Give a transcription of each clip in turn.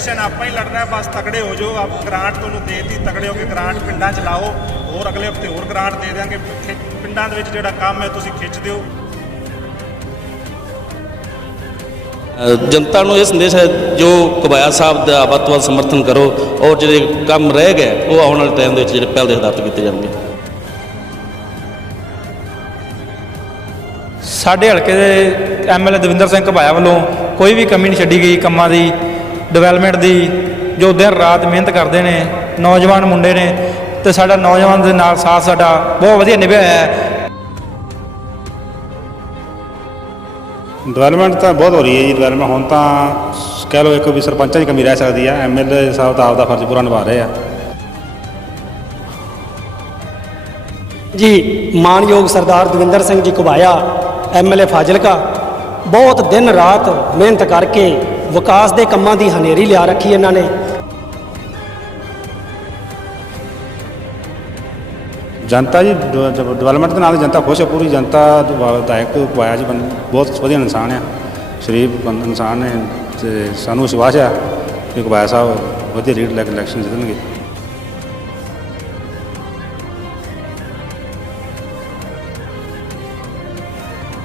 Election आप ही लड़ना है, बस तगड़े हो जाओ। आप ग्रांट तुहानूं देती, तगड़े हो के ग्रांट पिंडां च लाओ, होर अगले हफ्ते होर ग्रांट दे देंगे। पिंडां दे विच जिहड़ा काम है तुसीं खिच दिओ। जनता को यह संदेश है जो घबाया साहब का वध तो वध समर्थन करो और जो काम रह गए वो आने वाले टाइम जो पहल के आधार किए जाएंगे। साढ़े हल्के के MLA दविंदर सिंह घबाया वालों कोई भी कमी नहीं छड्डी गई कामां दी, डिवेलपमेंट की, जो दिन रात मेहनत करते हैं, नौजवान मुंडे ने तो साडा नौजवान के नाल साथ साडा बहुत वधिया निभाया है। डिवेलपमेंट तो बहुत हो रही है जी। डिवेलपमेंट हुण तो कह लो एक भी सरपंचां की कमी रह सकती है। MLA साहब तो आपका फर्ज पूरा निभा रहे हैं जी। मानयोग सरदार दविंदर सिंह जी घबाया MLA फाजिलका बहुत दिन रात मेहनत करके विकास के कामों की हनेरी लिया रखी इन्होंने। जनता जी डिवेलपमेंट के नाल जनता खुश है, पूरी जनता। विधायक घबाया जी बहुत वधिया इंसान है, शरीफ इंसान है तो सानू विश्वास है कि घबाया साहब वधिया लीड लैके इलैक्शन जितणगे।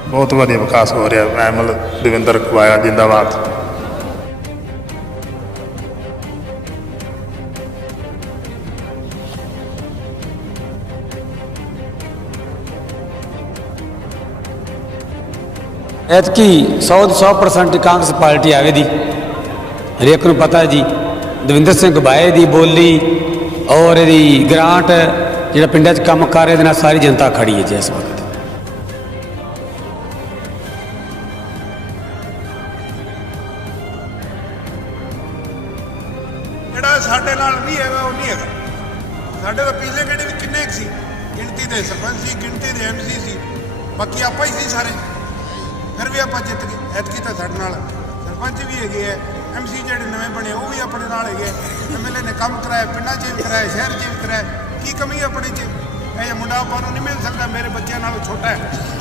बहुत वधिया विकास हो रहा। MLA दविंदर घबाया जिंदाबाद। ऐतकी 100% कांग्रेस पार्टी आवे दी हरेक को पता है जी। दविंदर सिंह घबाए की बोली और यदी ग्रांट जो पिंड काम कर रहे सारी जनता खड़ी है जी। इस वक्त ਜਿਹੜਾ ਸਾਡੇ ਨਾਲ ਨਹੀਂ ਹੈਗਾ ਉਹ ਨਹੀਂ ਹੈਗਾ। ਸਾਡੇ ਤਾਂ ਪਿਛਲੇ ਕਿਹੜੇ ਵੀ ਕਿੰਨੇ ਸੀ, ਗਿਣਤੀ ਦੇ ਸਰਪੰਚ ਸੀ, ਗਿਣਤੀ ਦੇ MC ਸੀ, ਬਾਕੀ ਆਪਾਂ ਹੀ ਸੀ ਸਾਰੇ। ਫਿਰ ਵੀ ਆਪਾਂ ਜਿੱਤ ਗਏ। ਐਤਕੀ ਤਾਂ ਸਾਡੇ ਨਾਲ ਸਰਪੰਚ ਵੀ ਹੈਗੇ ਹੈ, MC ਜਿਹੜੇ ਨਵੇਂ ਬਣੇ ਉਹ ਵੀ ਆਪਣੇ ਨਾਲ ਹੈਗੇ। MLA ਨੇ ਕੰਮ ਕਰਾਇਆ, ਪਿੰਡਾਂ 'ਚ ਵੀ ਕਰਾਇਆ, ਸ਼ਹਿਰ 'ਚ ਵੀ ਕਰਾਇਆ। ਕੀ ਕਮੀ ਆਪਣੇ 'ਚ? ਇਹ ਜਿਹਾ ਮੁੰਡਾ ਆਪਾਂ ਨੂੰ ਨਹੀਂ ਮਿਲ ਸਕਦਾ, ਮੇਰੇ ਬੱਚਿਆਂ ਨਾਲੋਂ ਛੋਟਾ ਹੈ।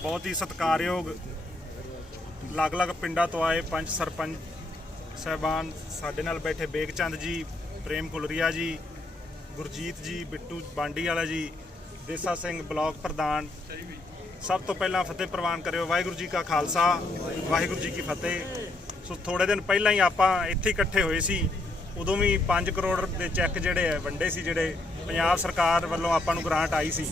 बहुत ही सत्कारयोग अलग-अलग पिंडों तो आए पंच सरपंच साहबान साडे नाल बैठे, बेगचंद जी, प्रेम कुलरिया जी, गुरजीत जी, बिट्टू बांडी वाला जी, देसा सिंह ब्लॉक प्रधान। सब तो पहला फतेह प्रवान करो। वाहिगुरू जी का खालसा, वाहिगुरू जी की फतेह। सो थोड़े दिन पहला ही आप इत्थे इकट्ठे होए सी, उदों भी 5 करोड़ के चैक जोड़े वंडे सी, जोड़े पंजाब सरकार वालों आपां नूं ग्रांट आई सी।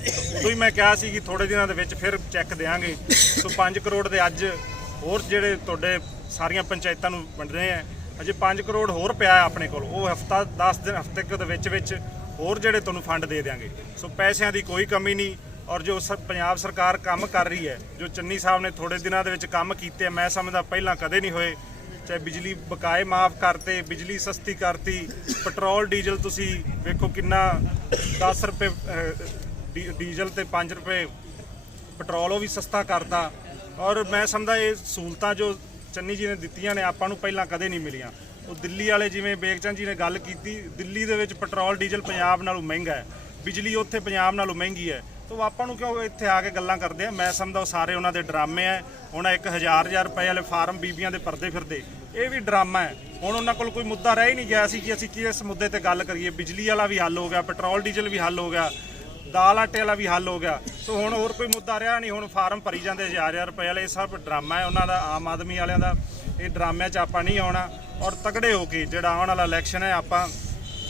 उदों ही मैं कहा सी कि थोड़े दिनों के फिर चैक देंगे। सो 5 करोड़ के अज होर जोड़े तुहाडे सारियां पंचायतां नूं वंडने हैं, अजे 5 करोड़ होर पिया है अपने कोल। वो हफ्ता 10 दिन हफ्ते के होर जोड़े तुहानूं फंड दे देंगे। सो पैसों की कोई कमी नहीं। और जो पंजाब सरकार काम कर रही है, जो चन्नी साहब ने थोड़े दिनों के काम किए, मैं समझदा पहलां कदे नहीं होए। चाहे बिजली बकाए माफ़ करते, बिजली सस्ती करती, पेट्रोल डीजल तुसी वेखो किन्ना 10 रुपये डीजल ते 5 रुपये पेट्रोल भी सस्ता करता। और मैं समझदा ये सहूलतां जो चन्नी जी ने दित्तियां ने आपां नूं पहलां कदे नहीं मिलियां। वो दिल्ली वाले जिवें बेगचंद जी ने गल की, दिल्ली दे विच पेट्रोल डीजल पंजाब नालों महंगा है, बिजली उत्थे पंजाब नालों महंगी है। तो आपां नूं क्यों इत्थे आके गल्लां करदे आ? मैं समझदा सारे उन्हां दे ड्रामे है। हुण 1000 रुपए वाले फार्म बीबियां दे भरदे फिरदे, ਇਹ ਵੀ ਡਰਾਮਾ ਹੈ। ਹੁਣ ਉਹਨਾਂ ਕੋਲ ਕੋਈ ਮੁੱਦਾ ਰਹਿ ਹੀ ਨਹੀਂ ਗਿਆ ਸੀ ਕਿ ਅਸੀਂ ਕਿਸ ਮੁੱਦੇ ਤੇ ਗੱਲ ਕਰੀਏ। ਬਿਜਲੀ ਵਾਲਾ ਵੀ ਹੱਲ ਹੋ ਗਿਆ, ਪੈਟਰੋਲ ਡੀਜ਼ਲ ਵੀ ਹੱਲ ਹੋ ਗਿਆ, ਦਾਲ ਆਟੇ ਵਾਲਾ ਵੀ ਹੱਲ ਹੋ ਗਿਆ। ਸੋ ਹੁਣ ਹੋਰ ਕੋਈ ਮੁੱਦਾ ਰਿਹਾ ਨਹੀਂ। ਹੁਣ ਫਾਰਮ ਭਰੀ ਜਾਂਦੇ 1000 ਰੁਪਏ ਵਾਲੇ। ਇਹ ਸਭ ਡਰਾਮਾ ਹੈ ਉਹਨਾਂ ਦਾ, ਆਮ ਆਦਮੀ ਵਾਲਿਆਂ ਦਾ। ਇਹ ਡਰਾਮਿਆਂ 'ਚ ਆਪਾਂ ਨਹੀਂ ਆਉਣਾ ਔਰ ਤਗੜੇ ਹੋ ਕੇ ਜਿਹੜਾ ਆਉਣ ਵਾਲਾ ਇਲੈਕਸ਼ਨ ਹੈ ਆਪਾਂ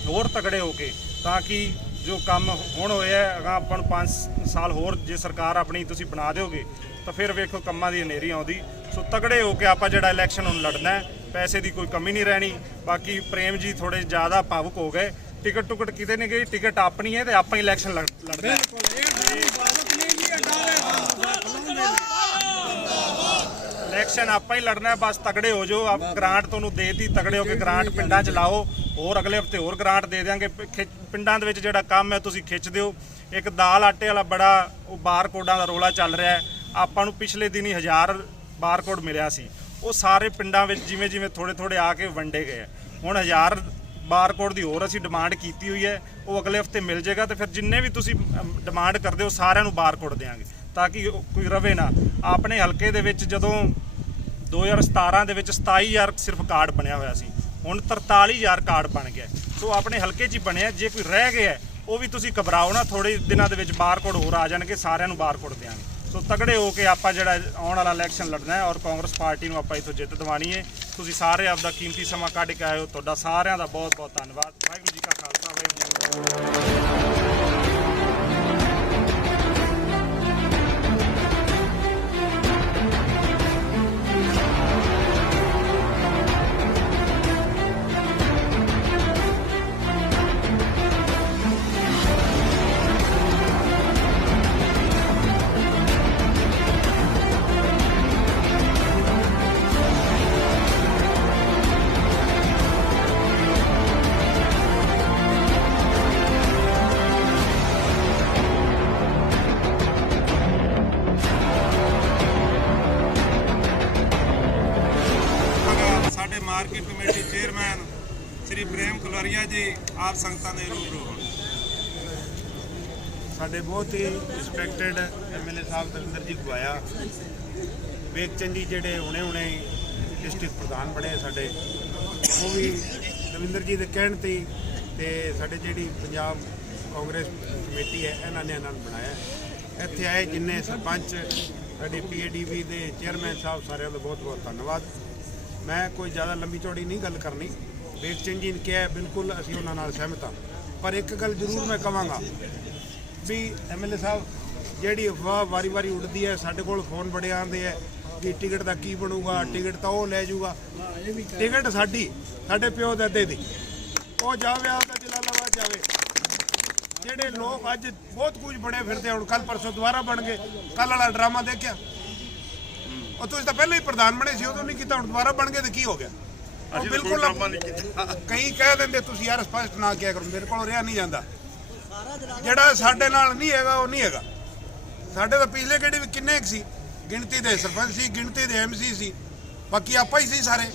ਹੋਰ ਤਗੜੇ ਹੋ ਕੇ, ਤਾਂ ਕਿ ਜੋ ਕੰਮ ਹੁਣ ਹੋਇਆ ਅਗਾਂਹ ਆਪਾਂ ਨੂੰ 5 ਸਾਲ ਹੋਰ ਜੇ ਸਰਕਾਰ ਆਪਣੀ ਤੁਸੀਂ ਬਣਾ ਦਿਓਗੇ ਤਾਂ ਫਿਰ ਵੇਖੋ ਕੰਮਾਂ ਦੀ ਹਨੇਰੀ ਆਉਂਦੀ। ਸੋ ਤਗੜੇ ਹੋ ਕੇ ਆਪਾਂ ਜਿਹੜਾ ਇਲੈਕਸ਼ਨ ਹੁਣ ਲੜਨਾ ਹੈ, ਪੈਸੇ ਦੀ ਕੋਈ ਕਮੀ ਨਹੀਂ ਰਹਿਣੀ। ਬਾਕੀ ਪ੍ਰੇਮ ਜੀ ਥੋੜੇ ਜ਼ਿਆਦਾ ਭਾਵੁਕ ਹੋ ਗਏ। ਟਿਕਟ ਟੁਕਟ ਕਿਤੇ ਨਹੀਂ ਗਈ, ਟਿਕਟ ਆਪਣੀ ਹੈ ਤੇ ਆਪਾਂ ਹੀ ਇਲੈਕਸ਼ਨ ਲੜਨਾ ਹੈ। ਇਲੈਕਸ਼ਨ ਆਪਾਂ ਹੀ ਲੜਨਾ ਹੈ। ਬਸ ਤਗੜੇ ਹੋ ਜਾਓ। ਆਪ ਗ੍ਰਾਂਟ ਤੁਹਾਨੂੰ ਦੇਤੀ, ਤਗੜੇ ਹੋ ਕੇ ਗ੍ਰਾਂਟ ਪਿੰਡਾਂ 'ਚ ਲਾਓ। ਹੋਰ ਅਗਲੇ ਹਫਤੇ ਹੋਰ ਗ੍ਰਾਂਟ ਦੇ ਦਿਆਂਗੇ। ਪਿੰਡਾਂ ਦੇ ਵਿੱਚ ਜਿਹੜਾ ਕੰਮ ਹੈ ਤੁਸੀਂ ਖਿੱਚ ਦਿਓ। ਇੱਕ ਦਾਲ ਆਟੇ ਵਾਲਾ ਬੜਾ ਉਹ ਬਾਰਕੋਡਾਂ ਦਾ ਰੋਲਾ ਚੱਲ ਰਿਹਾ ਹੈ। ਆਪਾਂ ਨੂੰ ਪਿਛਲੇ ਦਿਨੀ 1000 ਬਾਰਕੋਡ ਮਿਲਿਆ ਸੀ। ਉਹ ਸਾਰੇ ਪਿੰਡਾਂ ਵਿੱਚ ਜਿਵੇਂ ਜਿਵੇਂ ਥੋੜੇ ਥੋੜੇ ਆ ਕੇ ਵੰਡੇ ਗਏ। ਹੁਣ 1000 ਬਾਰਕੋਡ ਦੀ ਹੋਰ ਅਸੀਂ ਡਿਮਾਂਡ ਕੀਤੀ ਹੋਈ ਹੈ। ਉਹ ਅਗਲੇ ਹਫਤੇ ਮਿਲ ਜਾਏਗਾ ਤੇ ਫਿਰ ਜਿੰਨੇ ਵੀ ਤੁਸੀਂ ਡਿਮਾਂਡ ਕਰਦੇ ਹੋ ਸਾਰਿਆਂ ਨੂੰ ਬਾਰਕੋਡ ਦੇਵਾਂਗੇ ਤਾਂ ਕਿ ਕੋਈ ਰਵੇ ਨਾ। ਆਪਣੇ ਹਲਕੇ ਦੇ ਵਿੱਚ ਜਦੋਂ 2017 ਦੇ ਵਿੱਚ 27000 ਸਿਰਫ ਕਾਰਡ ਬਣਿਆ ਹੋਇਆ ਸੀ, ਹੁਣ 43000 ਕਾਰਡ ਬਣ ਗਿਆ। ਸੋ ਆਪਣੇ ਹਲਕੇ 'ਚ ਹੀ ਬਣਿਆ। ਜੇ ਕੋਈ ਰਹਿ ਗਿਆ ਉਹ ਵੀ ਤੁਸੀਂ ਘਬਰਾਓ ਨਾ, ਥੋੜੇ ਦਿਨਾਂ ਦੇ ਵਿੱਚ ਬਾਰਕੋਡ ਹੋਰ ਆ ਜਾਣਗੇ, ਸਾਰਿਆਂ ਨੂੰ ਬਾਰਕੋਡ ਦੇਵਾਂਗੇ। ਸੋ ਤਗੜੇ ਹੋ ਕੇ ਆਪਾਂ ਜਿਹੜਾ ਆਉਣ ਵਾਲਾ ਇਲੈਕਸ਼ਨ ਲੜਨਾ ਹੈ ਔਰ ਕਾਂਗਰਸ ਪਾਰਟੀ ਨੂੰ ਆਪਾਂ ਇੱਥੋਂ ਜਿੱਤ ਦਿਵਾਉਣੀ ਹੈ। ਤੁਸੀਂ ਸਾਰੇ ਆਪਦਾ ਕੀਮਤੀ ਸਮਾਂ ਕੱਢ ਕੇ ਆਏ ਹੋ, ਤੁਹਾਡਾ ਸਾਰਿਆਂ ਦਾ ਬਹੁਤ ਬਹੁਤ ਧੰਨਵਾਦ। ਵਾਹਿਗੁਰੂ ਜੀ ਕਾ ਖਾਲਸਾ, ਵਾਹਿਗੁਰੂ ਜੀ ਕੀ ਫਤਿਹ। ਮਾਰਕੀਟ ਕਮੇਟੀ ਚੇਅਰਮੈਨ ਸ੍ਰੀ ਪ੍ਰੇਮ ਕੁਲਰੀਆ ਜੀ ਆਪ ਸੰਗਤਾਂ ਦੇ ਰੂਬਰੂ ਹੋਣ। ਸਾਡੇ ਬਹੁਤ ਹੀ ਰਿਸਪੈਕਟਡ ਐਮਐਲਏ ਸਾਹਿਬ ਦਵਿੰਦਰ ਜੀ ਗਵਾਇਆ ਵੇਗਚੰਦ ਜੀ ਜਿਹੜੇ ਹੁਣੇ ਡਿਸਟ੍ਰਿਕਟ ਪ੍ਰਧਾਨ ਬਣੇ ਸਾਡੇ, ਉਹ ਵੀ ਦਵਿੰਦਰ ਜੀ ਦੇ ਕਹਿਣ ਤੇ ਸਾਡੇ ਜਿਹੜੀ ਪੰਜਾਬ ਕਾਂਗਰਸ ਕਮੇਟੀ ਹੈ ਇਹਨਾਂ ਨੇ ਬਣਾਇਆ। ਇੱਥੇ ਆਏ ਜਿੰਨੇ ਸਰਪੰਚ, ਸਾਡੇ ਪੀਏਡੀਬੀ ਦੇ ਚੇਅਰਮੈਨ ਸਾਹਿਬ, ਸਾਰਿਆਂ ਦਾ ਬਹੁਤ ਬਹੁਤ ਧੰਨਵਾਦ। ਮੈਂ ਕੋਈ ਜ਼ਿਆਦਾ ਲੰਬੀ ਚੌੜੀ ਨਹੀਂ ਗੱਲ ਕਰਨੀ। ਵੇਗਚੰਦ ਜੀ ਨੇ ਕਿਹਾ ਬਿਲਕੁਲ ਅਸੀਂ ਉਹਨਾਂ ਨਾਲ ਸਹਿਮਤ ਹਾਂ। ਪਰ ਇੱਕ ਗੱਲ ਜ਼ਰੂਰ ਮੈਂ ਕਹਾਂਗਾ ਵੀ ਐਮਐਲਏ ਸਾਹਿਬ ਜਿਹੜੀ ਅਫਵਾਹ ਵਾਰੀ ਉੱਡਦੀ ਹੈ, ਸਾਡੇ ਕੋਲ ਫੋਨ ਬੜੇ ਆਉਂਦੇ ਹੈ ਕਿ ਟਿਕਟ ਦਾ ਕੀ ਬਣੂਗਾ, ਟਿਕਟ ਤਾਂ ਉਹ ਲੈ ਜਾਊਗਾ। ਟਿਕਟ ਸਾਡੇ ਪਿਓ ਦਾਦੇ ਦੀ, ਉਹ ਜਾਵੇ ਆਪਦਾ ਜਲਾਲਾਬਾਦ ਜਾਵੇ। ਜਿਹੜੇ ਲੋਕ ਅੱਜ ਬਹੁਤ ਕੁਝ ਬਣੇ ਫਿਰਦੇ, ਹੁਣ ਕੱਲ ਪਰਸੋਂ ਦੁਬਾਰਾ ਬਣ ਗਏ। ਕੱਲ ਵਾਲਾ ਡਰਾਮਾ ਦੇਖਿਆ, ਉਹ ਤੁਸੀਂ ਤਾਂ ਪਹਿਲਾਂ ਹੀ ਪ੍ਰਧਾਨ ਬਣੇ ਸੀ, ਉਦੋਂ ਨਹੀਂ ਕੀਤਾ, ਹੁਣ ਦੁਬਾਰਾ ਬਣ ਗਏ ਤੇ ਕੀ ਹੋ ਗਿਆ? ਉਹ ਬਿਲਕੁਲ ਕਈ ਕਹਿ ਦਿੰਦੇ ਤੁਸੀਂ ਯਾਰ ਸਪਸ਼ਟ ਨਾ ਕਿਹਾ ਕਰੋ, ਮੇਰੇ ਕੋਲ ਰਿਹਾ ਨਹੀਂ ਜਾਂਦਾ। ਜਿਹੜਾ ਸਾਡੇ ਨਾਲ ਨਹੀਂ ਹੈਗਾ ਉਹ ਨਹੀਂ ਹੈਗਾ। ਸਾਡੇ ਤਾਂ ਪਿਛਲੇ ਕਿਹੜੇ ਵੀ ਕਿੰਨੇ ਸੀ, ਗਿਣਤੀ ਦੇ ਸਰਪੰਚ ਸੀ, ਗਿਣਤੀ ਦੇ ਐਮਸੀ ਸੀ, ਬਾਕੀ ਆਪਾਂ ਹੀ ਸੀ ਸਾਰੇ।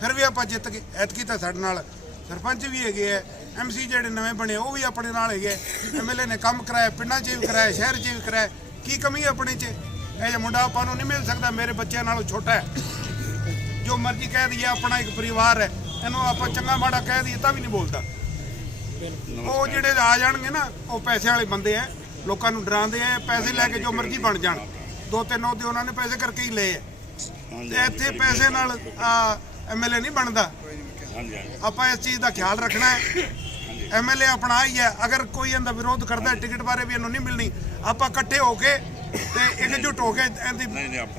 ਫਿਰ ਵੀ ਆਪਾਂ ਜਿੱਤ ਗਏ। ਐਤਕੀ ਤਾਂ ਸਾਡੇ ਨਾਲ ਸਰਪੰਚ ਵੀ ਹੈਗੇ ਹੈ, ਐਮਸੀ ਜਿਹੜੇ ਨਵੇਂ ਬਣੇ ਉਹ ਵੀ ਆਪਣੇ ਨਾਲ ਹੈਗੇ, ਐਮਐਲਏ ਨੇ ਕੰਮ ਕਰਾਇਆ, ਪਿੰਡਾਂ 'ਚ ਵੀ ਕਰਾਇਆ, ਸ਼ਹਿਰ 'ਚ ਵੀ ਕਰਾਇਆ। ਕੀ ਕਮੀ ਹੈ ਆਪਣੇ 'ਚ? ਇਹ ਜਿਹਾ ਮੁੰਡਾ ਆਪਾਂ ਨੂੰ ਨਹੀਂ ਮਿਲ ਸਕਦਾ, ਮੇਰੇ ਬੱਚਿਆਂ ਨਾਲੋਂ ਛੋਟਾ ਹੈ। ਜੋ ਮਰਜ਼ੀ ਕਹਿ ਦਈਏ, ਆਪਣਾ ਇੱਕ ਪਰਿਵਾਰ ਹੈ, ਇਹਨੂੰ ਆਪਾਂ ਚੰਗਾ ਮਾੜਾ ਕਹਿ ਦਈਏ ਤਾਂ ਵੀ ਨਹੀਂ ਬੋਲਦਾ। ਉਹ ਜਿਹੜੇ ਆ ਜਾਣਗੇ ਨਾ, ਉਹ ਪੈਸੇ ਵਾਲੇ ਬੰਦੇ ਆ, ਲੋਕਾਂ ਨੂੰ ਡਰਾਉਂਦੇ ਆ, ਪੈਸੇ ਲੈ ਕੇ ਜੋ ਮਰਜ਼ੀ ਬਣ ਜਾਣ। 2-3 ਉਹਦੇ ਉਹਨਾਂ ਨੇ ਪੈਸੇ ਕਰਕੇ ਹੀ ਲਏ ਆ, ਤੇ ਇੱਥੇ ਪੈਸੇ ਨਾਲ ਐਮਐਲਏ ਨਹੀਂ ਬਣਦਾ। ਆਪਾਂ ਇਸ ਚੀਜ਼ ਦਾ ਖਿਆਲ ਰੱਖਣਾ ਹੈ। ਐਮਐਲਏ ਆਪਣਾ ਹੀ ਹੈ। ਅਗਰ ਕੋਈ ਇਹਦਾ ਵਿਰੋਧ ਕਰਦਾ ਟਿਕਟ ਬਾਰੇ ਵੀ ਇਹਨੂੰ ਨਹੀਂ ਮਿਲਣੀ, ਆਪਾਂ ਇਕੱਠੇ ਹੋ ਕੇ ਤੇ ਇਕਜੁੱਟ ਹੋ ਕੇ ਇਹਦੀ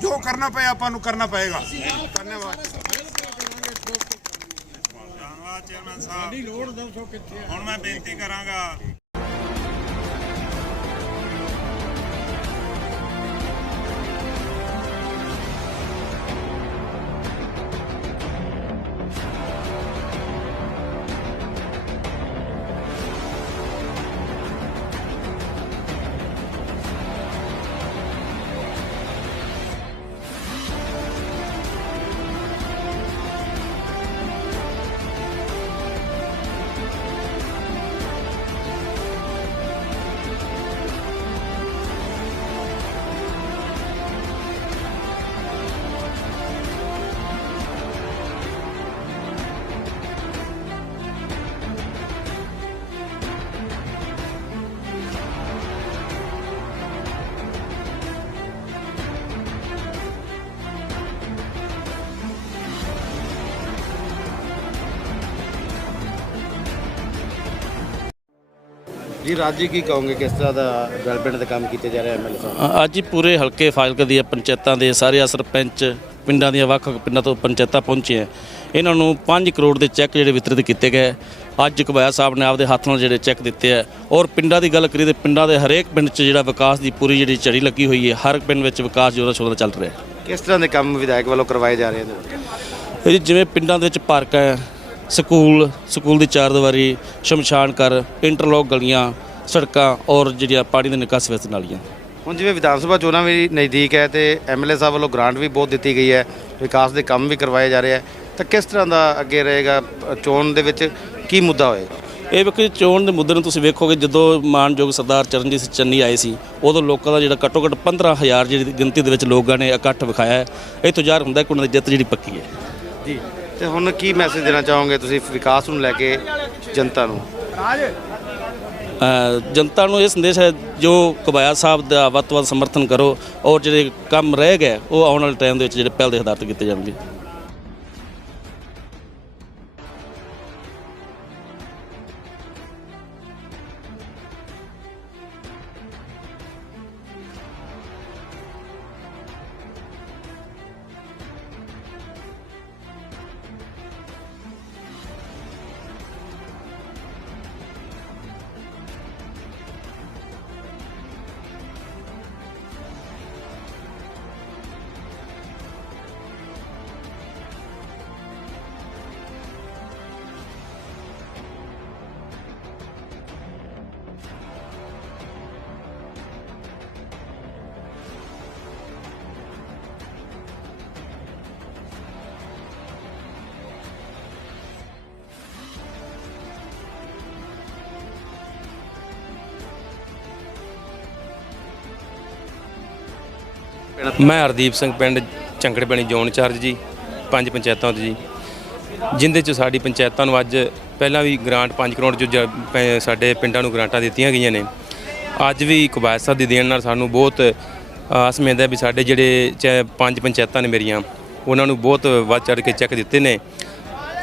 ਜੋ ਕਰਨਾ ਪਏ ਆਪਾਂ ਨੂੰ ਕਰਨਾ ਪਏਗਾ। ਧੰਨਵਾਦ। ਧੰਨਵਾਦ ਚੇਅਰਮੈਨ ਸਾਹਿਬ। ਹੁਣ ਮੈਂ ਬੇਨਤੀ ਕਰਾਂਗਾ ਜੀ ਰਾਜ ਜੀ ਕੀ ਕਹੋਗੇ ਕਿਸ ਤਰ੍ਹਾਂ ਦਾ ਡਿਵੈਲਪਮੈਂਟ ਦੇ ਕੰਮ ਕੀਤੇ ਜਾ ਰਹੇ ਐਮਐਲਏ ਸਾਹਿਬ? ਅੱਜ ਹੀ ਪੂਰੇ ਹਲਕੇ ਫਾਜ਼ਿਲਕਾ ਦੀਆਂ ਪੰਚਾਇਤਾਂ ਦੇ ਸਾਰੇ ਸਰਪੰਚ ਪਿੰਡਾਂ ਦੀਆਂ ਵੱਖ-ਵੱਖ ਪਿੰਡਾਂ ਤੋਂ ਪੰਚਾਇਤਾਂ ਪਹੁੰਚੇ ਹੈ। ਇਹਨਾਂ ਨੂੰ 5 ਕਰੋੜ ਦੇ ਚੈੱਕ ਜਿਹੜੇ ਵਿਤਰਿਤ ਕੀਤੇ ਗਏ। ਅੱਜ ਘੁਬਾਇਆ ਸਾਹਿਬ ਨੇ ਆਪਦੇ ਹੱਥ ਨਾਲ ਜਿਹੜੇ ਚੈੱਕ ਦਿੱਤੇ ਹੈ। ਔਰ ਪਿੰਡਾਂ ਦੀ ਗੱਲ ਕਰੀਏ ਤਾਂ ਪਿੰਡਾਂ ਦੇ ਹਰੇਕ ਪਿੰਡ 'ਚ ਜਿਹੜਾ ਵਿਕਾਸ ਦੀ ਪੂਰੀ ਜਿਹੜੀ ਝੜੀ ਲੱਗੀ ਹੋਈ ਹੈ। ਹਰ ਪਿੰਡ ਵਿੱਚ ਵਿਕਾਸ ਜ਼ੋਰਾਂ ਸ਼ੋਰਾਂ ਚੱਲ ਰਿਹਾ ਹੈ। ਕਿਸ ਤਰ੍ਹਾਂ ਦੇ ਕੰਮ ਵਿਧਾਇਕ ਵੱਲੋਂ ਕਰਵਾਏ ਜਾ ਰਹੇ ਨੇ? ਇਹ ਜੀ ਜਿਵੇਂ ਪਿੰਡਾਂ ਦੇ ਵਿੱਚ ਪਾਰਕ ਹੈ, ਸਕੂਲ ਦੀ ਚਾਰ ਦੀਵਾਰੀ, ਸ਼ਮਸ਼ਾਨ ਘਰ, ਇੰਟਰਲੋਕ ਗਲੀਆਂ, ਸੜਕਾਂ ਔਰ ਜਿਹੜੀਆਂ ਪਾਣੀ ਦੇ ਨਿਕਾਸ ਵਾਸਤੇ ਨਾਲੀਆਂ। ਹੁਣ ਜਿਵੇਂ ਵਿਧਾਨ ਸਭਾ ਚੋਣਾਂ ਵੀ ਨਜ਼ਦੀਕ ਹੈ ਤੇ ਐਮਐਲਏ ਸਾਹਿਬ ਵੱਲੋਂ ਗ੍ਰਾਂਟ ਵੀ ਬਹੁਤ ਦਿੱਤੀ ਗਈ ਹੈ, ਵਿਕਾਸ ਦੇ ਕੰਮ ਵੀ ਕਰਵਾਏ ਜਾ ਰਹੇ ਹੈ, ਤਾਂ ਕਿਸ ਤਰ੍ਹਾਂ ਦਾ ਅੱਗੇ ਰਹੇਗਾ? ਚੋਣ ਦੇ ਵਿੱਚ ਕੀ ਮੁੱਦਾ ਹੋਏਗਾ? ਇਹ ਵੇਖੋ ਜੀ, ਚੋਣ ਦੇ ਮੁੱਦੇ ਨੂੰ ਤੁਸੀਂ ਵੇਖੋਗੇ ਜਦੋਂ ਮਾਨਯੋਗ ਸਰਦਾਰ ਚਰਨਜੀਤ ਸਿੰਘ ਚੰਨੀ ਆਏ ਸੀ ਉਦੋਂ ਲੋਕਾਂ ਦਾ ਜਿਹੜਾ ਘੱਟੋ ਘੱਟ 15,000 ਜਿਹੜੀ ਗਿਣਤੀ ਦੇ ਵਿੱਚ ਲੋਕਾਂ ਨੇ ਇਕੱਠ ਵਿਖਾਇਆ ਹੈ। ਇਹ ਤੋਂ ਜ਼ਾਹਰ ਹੁੰਦਾ ਕਿ ਉਹਨਾਂ ਦੀ ਜਿੱਤ ਜਿਹੜੀ ਪੱਕੀ ਹੈ ਜੀ। ਤੇ ਹੁਣ ਕੀ ਮੈਸੇਜ ਦੇਣਾ ਚਾਹੋਗੇ ਤੁਸੀਂ ਵਿਕਾਸ ਨੂੰ ਲੈ ਕੇ ਜਨਤਾ ਨੂੰ? ਜਨਤਾ ਨੂੰ ਇਹ ਸੰਦੇਸ਼ ਹੈ ਜੋ ਘੁਬਾਇਆ ਸਾਹਿਬ ਦਾ ਵੱਧ ਤੋਂ ਵੱਧ ਸਮਰਥਨ ਕਰੋ ਔਰ ਜਿਹੜੇ ਕੰਮ ਰਹਿ ਗਏ ਉਹ ਆਉਣ ਵਾਲੇ ਟਾਈਮ ਦੇ ਵਿੱਚ ਜਿਹੜੇ ਪਹਿਲ ਦੇ ਆਧਾਰ 'ਤੇ ਕੀਤੇ ਜਾਣਗੇ। ਮੈਂ ਹਰਦੀਪ ਸਿੰਘ ਪਿੰਡ ਝੰਕੜ ਬਣੀ ਜ਼ੋਨ ਇੰਚਾਰਜ ਜੀ, 5 ਪੰਚਾਇਤਾਂ ਤੋਂ ਜੀ, ਜਿੰਦੇ 'ਚ ਸਾਡੀ ਪੰਚਾਇਤਾਂ ਨੂੰ ਅੱਜ ਪਹਿਲਾਂ ਵੀ ਗ੍ਰਾਂਟ 5 ਕਰੋੜ ਜੋ ਸਾਡੇ ਪਿੰਡਾਂ ਨੂੰ ਗ੍ਰਾਂਟਾਂ ਦਿੱਤੀਆਂ ਗਈਆਂ ਨੇ। ਅੱਜ ਵੀ ਘੁਬਾਇਆ ਸਾਹਿਬ ਦੀ ਦੇਣ ਨਾਲ ਸਾਨੂੰ ਬਹੁਤ ਆਸ ਉਮੀਦ ਹੈ ਵੀ ਸਾਡੇ ਜਿਹੜੇ 5 ਪੰਚਾਇਤਾਂ ਨੇ ਮੇਰੀਆਂ, ਉਹਨਾਂ ਨੂੰ ਬਹੁਤ ਵੱਧ ਚੜ੍ਹ ਕੇ ਚੈੱਕ ਦਿੱਤੇ ਨੇ।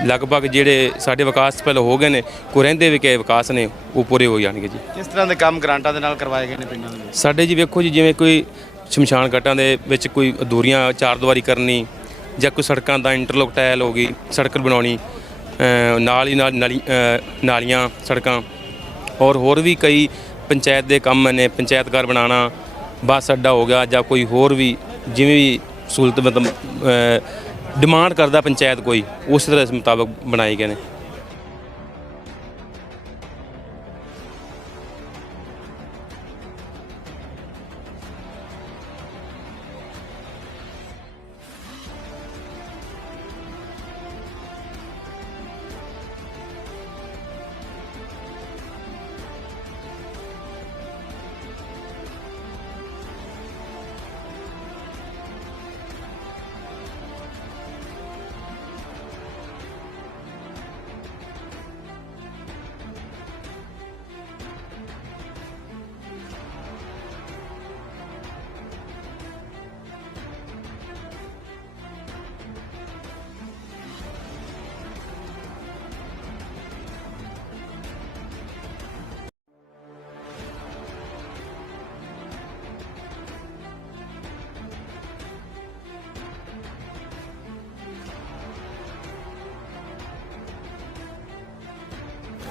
ਲਗਭਗ ਜਿਹੜੇ ਸਾਡੇ ਵਿਕਾਸ ਪਹਿਲਾਂ ਹੋ ਗਏ ਨੇ, ਕੋਈ ਰਹਿੰਦੇ ਵੀ ਕਿ ਵਿਕਾਸ ਨੇ ਉਹ ਪੂਰੇ ਹੋ ਜਾਣਗੇ ਜੀ। ਕਿਸ ਤਰ੍ਹਾਂ ਦੇ ਕੰਮ ਗ੍ਰਾਂਟਾਂ ਦੇ ਨਾਲ ਕਰਵਾਏ ਗਏ ਨੇ ਪਿੰਡਾਂ ਦੇ ਵਿੱਚ? ਸਾਡੇ ਜੀ ਵੇਖੋ ਜੀ, ਜਿਵੇਂ ਕੋਈ ਸ਼ਮਸ਼ਾਨ ਘਾਟਾਂ ਦੇ ਵਿੱਚ ਕੋਈ ਅਧੂਰੀਆਂ ਚਾਰ ਦੀਵਾਰੀ ਕਰਨੀ, ਜਾਂ ਕੋਈ ਸੜਕਾਂ ਦਾ ਇੰਟਰਲੋਕ ਟਾਇਲ ਹੋ ਗਈ, ਸੜਕ ਬਣਾਉਣੀ, ਨਾਲ ਹੀ ਨਾਲ ਨਾਲੀਆਂ, ਸੜਕਾਂ, ਔਰ ਹੋਰ ਵੀ ਕਈ ਪੰਚਾਇਤ ਦੇ ਕੰਮ ਨੇ, ਪੰਚਾਇਤ ਘਰ ਬਣਾਉਣਾ, ਬੱਸ ਅੱਡਾ ਹੋ ਗਿਆ, ਜਾਂ ਕੋਈ ਹੋਰ ਵੀ ਜਿਵੇਂ ਵੀ ਸਹੂਲਤ ਮਤਲਬ ਡਿਮਾਂਡ ਕਰਦਾ ਪੰਚਾਇਤ ਕੋਈ, ਉਸ ਤਰ੍ਹਾਂ ਇਸ ਮੁਤਾਬਕ ਬਣਾਏ ਗਏ ਨੇ।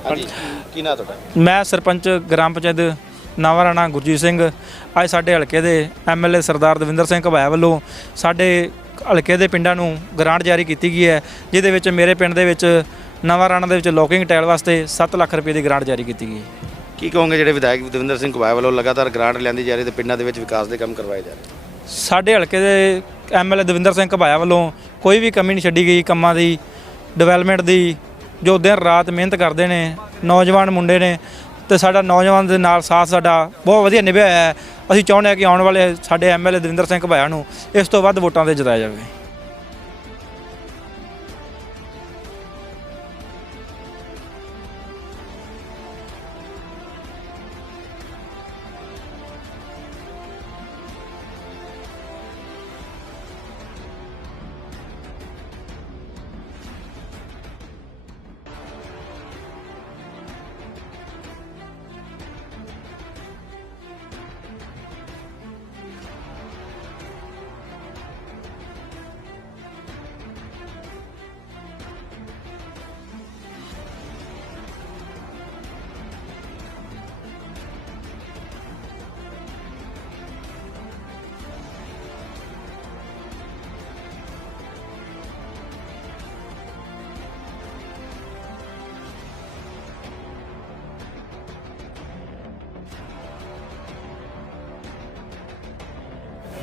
ਹਾਂਜੀ, ਕੀ ਨਾਂ ਤੁਹਾਡਾ? ਮੈਂ ਸਰਪੰਚ ਗ੍ਰਾਮ ਪੰਚਾਇਤ ਨਵਾਂ ਰਾਣਾ ਗੁਰਜੀਤ ਸਿੰਘ। ਅੱਜ ਸਾਡੇ ਹਲਕੇ ਦੇ ਐਮਐਲਏ ਸਰਦਾਰ ਦਵਿੰਦਰ ਸਿੰਘ ਘੁਬਾਇਆ ਵੱਲੋਂ ਸਾਡੇ ਹਲਕੇ ਦੇ ਪਿੰਡਾਂ ਨੂੰ ਗ੍ਰਾਂਟ ਜਾਰੀ ਕੀਤੀ ਗਈ ਹੈ, ਜਿਹਦੇ ਵਿੱਚ ਮੇਰੇ ਪਿੰਡ ਦੇ ਵਿੱਚ ਨਵਾਂ ਰਾਣਾ ਦੇ ਵਿੱਚ ਲੋਕਿੰਗ ਟਾਇਲ ਵਾਸਤੇ 7 ਲੱਖ ਰੁਪਏ ਦੀ ਗ੍ਰਾਂਟ ਜਾਰੀ ਕੀਤੀ ਗਈ ਹੈ। ਕੀ ਕਹੋਗੇ ਜਿਹੜੇ ਵਿਧਾਇਕ ਦਵਿੰਦਰ ਸਿੰਘ ਘੁਬਾਇਆ ਵੱਲੋਂ ਲਗਾਤਾਰ ਗ੍ਰਾਂਟ ਲਿਆਂਦੀ ਜਾ ਰਹੀ ਤੇ ਪਿੰਡਾਂ ਦੇ ਵਿੱਚ ਵਿਕਾਸ ਦੇ ਕੰਮ ਕਰਵਾਏ ਜਾ ਰਹੇ? ਸਾਡੇ ਹਲਕੇ ਦੇ ਐਮਐਲਏ ਦਵਿੰਦਰ ਸਿੰਘ ਘੁਬਾਇਆ ਵੱਲੋਂ ਕੋਈ ਵੀ ਕਮੀ ਨਹੀਂ ਛੱਡੀ ਗਈ ਕੰਮਾਂ ਦੀ, ਡਿਵੈਲਪਮੈਂਟ ਦੀ। ਜੋ ਦਿਨ ਰਾਤ ਮਿਹਨਤ ਕਰਦੇ ਨੇ, ਨੌਜਵਾਨ ਮੁੰਡੇ ਨੇ, ਤੇ ਸਾਡਾ ਨੌਜਵਾਨ ਦੇ ਨਾਲ ਸਾਥ ਸਾਡਾ ਬਹੁਤ ਵਧੀਆ ਨਿਭਿਆ ਹੋਇਆ ਹੈ। ਅਸੀਂ ਚਾਹੁੰਦੇ ਹਾਂ ਕਿ ਆਉਣ ਵਾਲੇ ਸਾਡੇ ਐਮਐਲਏ ਦਵਿੰਦਰ ਸਿੰਘ ਘੁਬਾਇਆ ਨੂੰ ਇਸ ਤੋਂ ਵੱਧ ਵੋਟਾਂ 'ਤੇ ਜਿਤਾਇਆ ਜਾਵੇ।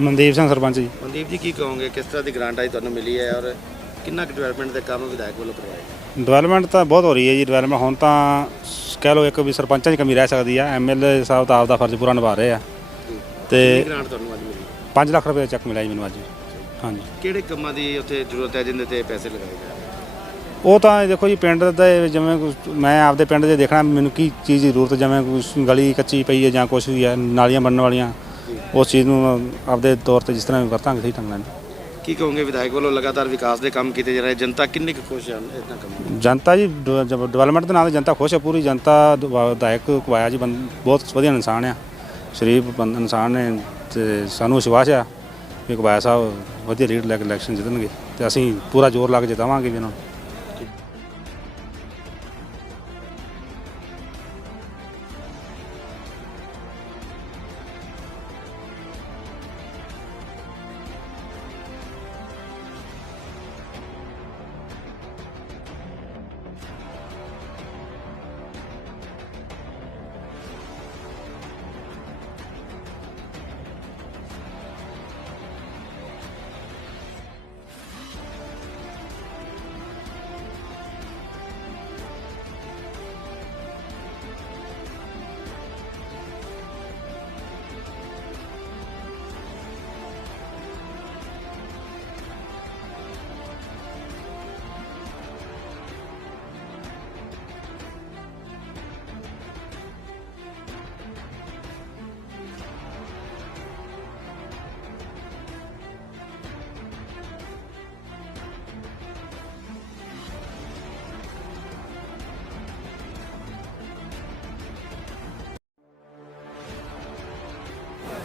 ਮਨਦੀਪ ਸਿੰਘ ਸਰਪੰਚ ਜੀ। ਮਨਦੀਪ ਜੀ, ਕੀ ਕਹੋਗੇ ਕਿਸ ਤਰ੍ਹਾਂ ਦੀ ਗ੍ਰਾਂਟ ਆਈ ਤੁਹਾਨੂੰ ਮਿਲੀ ਹੈ ਔਰ ਕਿੰਨਾ ਕੁ ਡਿਵੈਲਪਮੈਂਟ ਦੇ ਕੰਮ ਵਿਧਾਇਕ ਵੱਲੋਂ ਕਰਵਾਏ? ਡਿਵੈਲਪਮੈਂਟ ਤਾਂ ਬਹੁਤ ਹੋ ਰਹੀ ਹੈ ਜੀ। ਡਿਵੈਲਪਮੈਂਟ ਹੁਣ ਤਾਂ ਕਹਿ ਲਓ ਇੱਕ ਵੀ ਸਰਪੰਚਾਂ 'ਚ ਕਮੀ ਰਹਿ ਸਕਦੀ ਆ। ਐਮਐਲਏ ਸਾਹਿਬ ਤਾਂ ਆਪਦਾ ਫਰਜ਼ ਪੂਰਾ ਨਿਭਾ ਰਹੇ ਆ। ਤੇ ਕਿੰਨੀ ਗ੍ਰਾਂਟ ਤੁਹਾਨੂੰ ਅੱਜ ਮਿਲੀ? 5 ਲੱਖ ਰੁਪਏ ਦਾ ਚੈੱਕ ਮਿਲਿਆ ਜੀ ਮੈਨੂੰ ਅੱਜ। ਹਾਂਜੀ। ਕਿਹੜੇ ਕੰਮਾਂ ਦੀ ਉੱਥੇ ਜ਼ਰੂਰਤ ਹੈ ਜਿੰਦੇ ਤੇ ਪੈਸੇ ਲਗਾਏ ਜਾ ਰਹੇ? ਉਹ ਤਾਂ ਦੇਖੋ ਜੀ ਪਿੰਡ ਦੇ ਜਿਵੇਂ ਮੈਂ ਆਪਦੇ ਪਿੰਡ 'ਚ ਦੇਖਣਾ ਮੈਨੂੰ ਕੀ ਚੀਜ਼ ਦੀ ਜ਼ਰੂਰਤ, ਜਿਵੇਂ ਕੁਛ ਗਲੀ ਕੱਚੀ ਪਈ ਹੈ ਜਾਂ ਕੁਛ ਵੀ ਹੈ, ਨਾਲੀਆਂ ਬਣਨ ਵਾਲੀਆਂ, ਉਸ ਚੀਜ਼ ਨੂੰ ਆਪਦੇ ਤੌਰ ਤੇ ਜਿਸ ਤਰ੍ਹਾਂ ਵੀ ਵਰਤਾਂਗੇ ਸਹੀ ਢੰਗ ਨਾਲ। ਕੀ ਕਹੋਗੇ ਵਿਧਾਇਕ ਵੱਲੋਂ ਲਗਾਤਾਰ ਵਿਕਾਸ ਦੇ ਕੰਮ ਕੀਤੇ ਜਾ ਰਹੇ, ਜਨਤਾ ਕਿੰਨੀ ਕੁ ਖੁਸ਼ ਹੈ ਇਹਨਾਂ ਕੰਮਾਂ? ਜਨਤਾ ਜੀ ਡਿਵੈਲਪਮੈਂਟ ਦੇ ਨਾਲ ਜਨਤਾ ਖੁਸ਼ ਹੈ, ਪੂਰੀ ਜਨਤਾ। ਵਿਧਾਇਕ ਘੁਬਾਇਆ ਜੀ ਬਹੁਤ ਵਧੀਆ ਇਨਸਾਨ ਆ, ਸ਼ਰੀਫ ਇਨਸਾਨ ਨੇ, ਤੇ ਸਾਨੂੰ ਵਿਸ਼ਵਾਸ ਆ ਵੀ ਘੁਬਾਇਆ ਸਾਹਿਬ ਵਧੀਆ ਲੀਡ ਲੈ ਕੇ ਇਲੈਕਸ਼ਨ ਜਿੱਤਣਗੇ ਤੇ ਅਸੀਂ ਪੂਰਾ ਜ਼ੋਰ ਲਾ ਕੇ ਜਿਤਾਵਾਂਗੇ ਜੀ ਇਹਨਾਂ ਨੂੰ।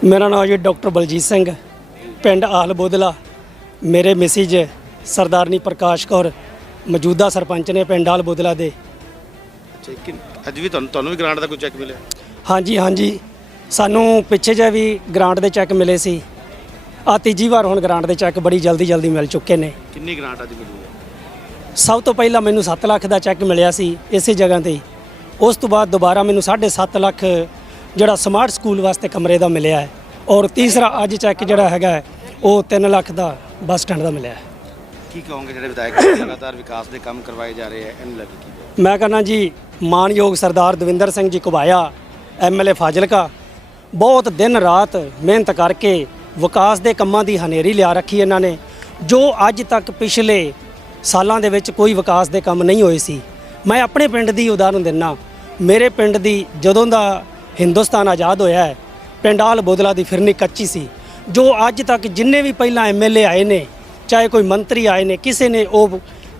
ਮੇਰਾ ਨਾਮ ਜੀ ਡਾਕਟਰ ਬਲਜੀਤ ਸਿੰਘ, ਪਿੰਡ ਆਲ ਬੋਦਲਾ। ਮੇਰੇ ਮਿਸਿਜ ਸਰਦਾਰਨੀ ਪ੍ਰਕਾਸ਼ ਕੌਰ ਮੌਜੂਦਾ ਸਰਪੰਚ ਨੇ ਪਿੰਡ ਆਲ ਬੋਦਲਾ ਦੇ। ਅੱਛਾ, ਅੱਜ ਵੀ ਤੁਹਾਨੂੰ ਵੀ ਗ੍ਰਾਂਟ ਦਾ ਕੋਈ ਚੈੱਕ ਮਿਲਿਆ? ਹਾਂਜੀ ਹਾਂਜੀ, ਸਾਨੂੰ ਪਿੱਛੇ ਜਿਹੇ ਵੀ ਗ੍ਰਾਂਟ ਦੇ ਚੈੱਕ ਮਿਲੇ ਸੀ। ਆ ਤੀਜੀ ਵਾਰ ਹੁਣ ਗ੍ਰਾਂਟ ਦੇ ਚੈੱਕ ਬੜੀ ਜਲਦੀ ਮਿਲ ਚੁੱਕੇ ਨੇ। ਕਿੰਨੀ ਗ੍ਰਾਂਟ ਅੱਜ ਮਿਲੀ ਹੈ? ਸਭ ਤੋਂ ਪਹਿਲਾਂ ਮੈਨੂੰ 7 ਲੱਖ ਦਾ ਚੈੱਕ ਮਿਲਿਆ ਸੀ ਇਸੇ ਜਗ੍ਹਾ ਤੇ। ਉਸ ਤੋਂ ਬਾਅਦ ਦੁਬਾਰਾ ਮੈਨੂੰ 7.5 ਲੱਖ ਜਿਹੜਾ ਸਮਾਰਟ ਸਕੂਲ ਵਾਸਤੇ ਕਮਰੇ ਦਾ ਮਿਲਿਆ ਹੈ। ਔਰ ਤੀਸਰਾ ਅੱਜ ਚੈੱਕ ਜਿਹੜਾ ਹੈਗਾ ਉਹ 3 ਲੱਖ ਦਾ ਬੱਸ ਸਟੈਂਡ ਦਾ ਮਿਲਿਆ ਹੈ। ਕੀ ਕਹੋਗੇ ਜਿਹੜੇ ਵਿਧਾਇਕ ਲਗਾਤਾਰ ਵਿਕਾਸ ਦੇ ਕੰਮ ਕਰਵਾਏ ਜਾ ਰਹੇ ਹੈ, ਇਹਨੂੰ ਲੈ ਕੇ ਕੀ ਕਹੋਗੇ? ਮੈਂ ਕਹਿੰਦਾ ਜੀ ਮਾਨਯੋਗ ਸਰਦਾਰ ਦਵਿੰਦਰ ਸਿੰਘ ਜੀ ਘੁਬਾਇਆ ਐਮਐਲਏ ਫਾਜ਼ਿਲਕਾ ਬਹੁਤ ਦਿਨ ਰਾਤ ਮਿਹਨਤ ਕਰਕੇ ਵਿਕਾਸ ਦੇ ਕੰਮਾਂ ਦੀ ਹਨੇਰੀ ਲਿਆ ਰੱਖੀ ਇਹਨਾਂ ਨੇ, ਜੋ ਅੱਜ ਤੱਕ ਪਿਛਲੇ ਸਾਲਾਂ ਦੇ ਵਿੱਚ ਕੋਈ ਵਿਕਾਸ ਦੇ ਕੰਮ ਨਹੀਂ ਹੋਏ ਸੀ। ਮੈਂ ਆਪਣੇ ਪਿੰਡ ਦੀ ਉਦਾਹਰਨ ਦਿੰਦਾ। ਮੇਰੇ ਪਿੰਡ ਦੀ ਜਦੋਂ ਦਾ ਹਿੰਦੁਸਤਾਨ ਆਜ਼ਾਦ ਹੋਇਆ ਹੈ, ਪਿੰਡ ਆਲ ਬੋਦਲਾ ਦੀ ਫਿਰਨੀ ਕੱਚੀ ਸੀ, ਜੋ ਅੱਜ ਤੱਕ ਜਿੰਨੇ ਵੀ ਪਹਿਲਾਂ ਐਮਐਲਏ ਆਏ ਨੇ, ਚਾਹੇ ਕੋਈ ਮੰਤਰੀ ਆਏ ਨੇ, ਕਿਸੇ ਨੇ ਉਹ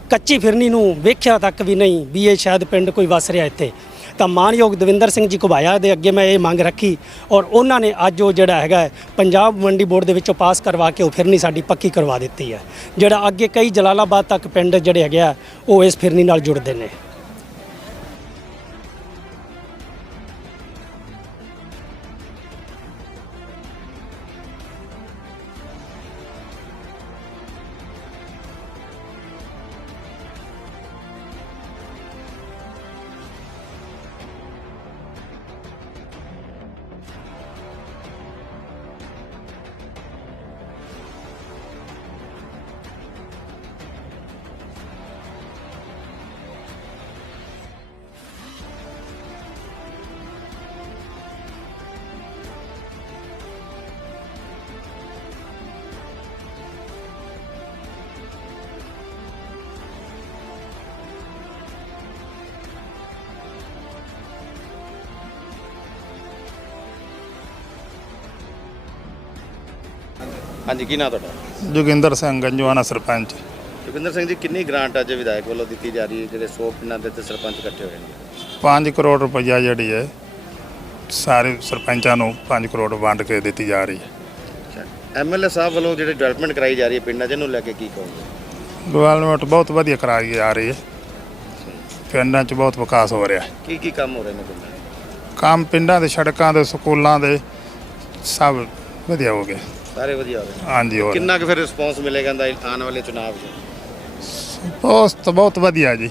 ਕੱਚੀ ਫਿਰਨੀ ਨੂੰ ਵੇਖਿਆ ਤੱਕ ਵੀ ਨਹੀਂ ਵੀ ਇਹ ਸ਼ਾਇਦ ਪਿੰਡ ਕੋਈ ਵਸ ਰਿਹਾ ਇੱਥੇ। ਤਾਂ ਮਾਨਯੋਗ ਦਵਿੰਦਰ ਸਿੰਘ ਜੀ ਘੁਬਾਇਆ ਦੇ ਅੱਗੇ ਮੈਂ ਇਹ ਮੰਗ ਰੱਖੀ ਔਰ ਉਹਨਾਂ ਨੇ ਅੱਜ ਉਹ ਜਿਹੜਾ ਹੈਗਾ ਪੰਜਾਬ ਮੰਡੀ ਬੋਰਡ ਦੇ ਵਿੱਚੋਂ ਪਾਸ ਕਰਵਾ ਕੇ ਉਹ ਫਿਰਨੀ ਸਾਡੀ ਪੱਕੀ ਕਰਵਾ ਦਿੱਤੀ ਹੈ। ਜਿਹੜਾ ਅੱਗੇ ਕਈ ਜਲਾਲਾਬਾਦ ਤੱਕ ਪਿੰਡ ਜਿਹੜੇ ਹੈਗੇ ਆ ਉਹ ਇਸ ਫਿਰਨੀ ਨਾਲ ਜੁੜਦੇ ਨੇ। ਹਾਂਜੀ, ਕੀ ਨਾਂ ਤੁਹਾਡਾ? ਜੋਗਿੰਦਰ ਸਿੰਘ ਗੰਜਵਾਨਾ ਸਰਪੰਚ। ਜੋਗਿੰਦਰ ਸਿੰਘ ਜੀ, ਕਿੰਨੀ ਗ੍ਰਾਂਟ ਅੱਜ ਵਿਧਾਇਕ ਵੱਲੋਂ ਦਿੱਤੀ ਜਾ ਰਹੀ ਹੈ ਜਿਹੜੇ 100 ਪਿੰਡਾਂ ਦੇ ਤੇ ਸਰਪੰਚ ਇਕੱਠੇ ਹੋਏ ਨੇ? 5 ਕਰੋੜ ਰੁਪਈਆ ਜਿਹੜੀ ਹੈ ਸਾਰੇ ਸਰਪੰਚਾਂ ਨੂੰ 5 ਕਰੋੜ ਵੰਡ ਕੇ ਦਿੱਤੀ ਜਾ ਰਹੀ ਹੈ। ਐਮਐਲਏ ਸਾਹਿਬ ਵੱਲੋਂ ਜਿਹੜੇ ਡਿਵੈਲਪਮੈਂਟ ਕਰਾਈ ਜਾ ਰਹੀ ਹੈ ਪਿੰਡਾਂ 'ਚ, ਇਹਨੂੰ ਲੈ ਕੇ ਕੀ ਕਹੋਗੇ? ਡਿਵੈਲਪਮੈਂਟ ਬਹੁਤ ਵਧੀਆ ਕਰਾਈ ਜਾ ਰਹੀ ਹੈ, ਪਿੰਡਾਂ 'ਚ ਬਹੁਤ ਵਿਕਾਸ ਹੋ ਰਿਹਾ। ਕੀ ਕੀ ਕੰਮ ਹੋ ਰਹੇ ਨੇ ਪਿੰਡਾਂ 'ਚ? ਕੰਮ ਪਿੰਡਾਂ ਦੇ, ਸੜਕਾਂ ਦੇ, ਸਕੂਲਾਂ ਦੇ ਸਭ ਵਧੀਆ ਹੋ ਗਏ। ਸਾਰੇ ਵਧੀਆ ਹੋ ਰਹੇ ਨੇ? ਹਾਂਜੀ। ਹੋਰ ਕਿੰਨਾ ਕੁ ਫਿਰ ਰਿਸਪੌਂਸ ਮਿਲੇਗਾ ਆਉਣ ਵਾਲੇ ਚੁਣਾਵ 'ਚ? ਬਹੁਤ ਵਧੀਆ ਜੀ।